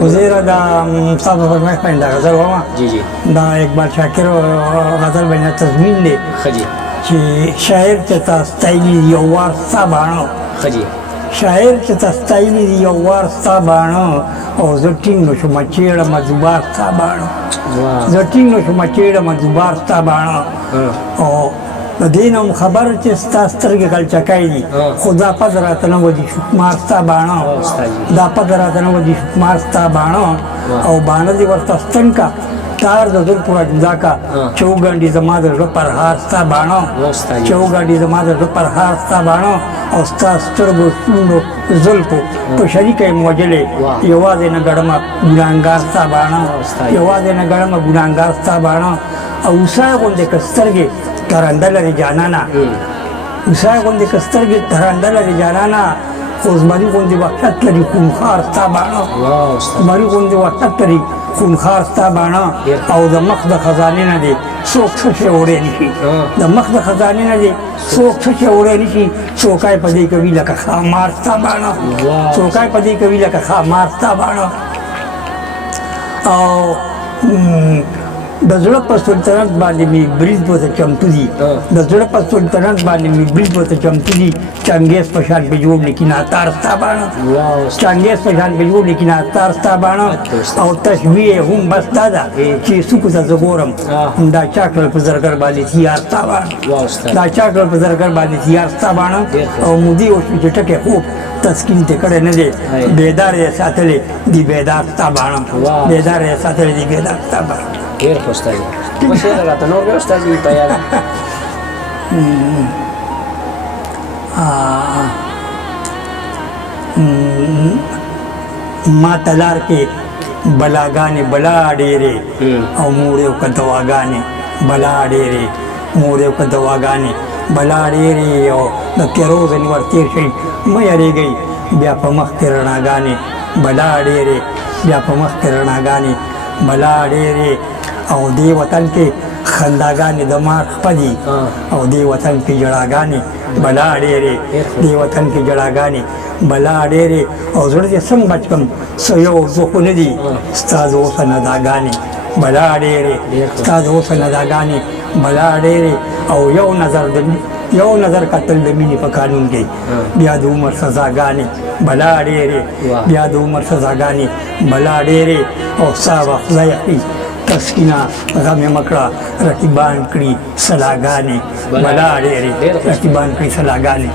وزیر دا صاحب فرمایش باندې دا غزل واما جی جی دا اقبال شاکر غزل باندې تضمین دی خجی چې شاعر چې تاسو تایلی یو وار سبانو خجی شاعر چې تاسو تایلی یو وار سبانو او زټینګ نو شو مچېړه مزبار سبانو زټینګ نو شو مچېړه مزبار سبانو او د دینم خبر چې ستاسو سترګې غل چکای دي خدا پدراته نه ودی شکمار ستا باڼه دا پدراته نه ودی شکمار ستا باڼه او باڼه دې ورته ستن کا تار د زل پورا جدا کا چوګنډي زما د زړه پر هار ستا باڼه چوګنډي زما د زړه پر هار ستا باڼه او ستا سترګو شونډو زلفو په شریکه یې موجلې یوازې نه ګړمه ګناهګار ستا باڼه یوازې نه ګړمه ګناهګار ستا باڼه او اوسه غوندې که سترګې ترنده لري جانانا اوسای غوندې که سترګې ترنده لري جانانا خو زمري غوندې وحشت لري خونخوار ستا باڼه زمري غوندې وحشت لري خونخوار ستا باڼه او د مخ د خزانې نه دې څوک څه شی وړی نه شي د مخ د خزانې نه دې څوک څه شی وړی نه شي څوکای په دې کوي لکه ښامار ستا باڼه څوکای په دې کوي لکه ښامار ستا باڼه او د زړه په سلطنت باندې مې برید ورته چمتو دي د زړه په سلطنت باندې مې برید ورته چمتو دي چنګیز په شان پې جوړ نه کي ناتار ستا باڼه چنګیز په شان پې جوړ نه کي ناتار ستا باڼه او تشبیه هم بس دا ده چې څوکو ته زه ګورم دا چا کړل په زرګر باندې تیار ستا باڼه دا چا کړل په زرګر باندې تیار ستا باڼه او مودې وشوې چې ټکې خوب تسکین ته کړی نه دی بیدار یې ساتلی دی بیدار ستا باڼه بیدار یې ساتلی دی بیدار ستا باڼه ډېر ښه استاد کومه شعر راته نور بیا استاد په یاد ما تلار کې بلاګانې بلا ډېرې او مور یې وکړه دواګانې بلا ډېرې مور یې وکړه دواګانې بلا ډېرې او د تېرو ځینې ور تېر شئ مه یارېږئ بیا په مخ کې رڼاګانې بلا ډېرې بیا په مخ کې رڼاګانې بلا ډېرې او دې وطن کې خنداګانې د مار خپه دي او دې وطن کې ژړاګانې بلا ډېرې دې وطن کې ژړاګانې بلا ډېرې او زړه دې څنګه بچ کړم څه یو څه خو نه دي ستا د اوسه نداګانې بلا ډېرې ستا د اوسه نداګانې بلا ډېرې او یو نظر کتل د مینې په قانون کې بیا د عمر سزاګانې بلا ډېرې بیا د عمر سزاګانې بلا ډېرې او ستا به خدای اخلي تسکینه غم یې مه کړه رقیبان کړي سلاګانې بلا ډېرې رقیبان کړي سلاګانې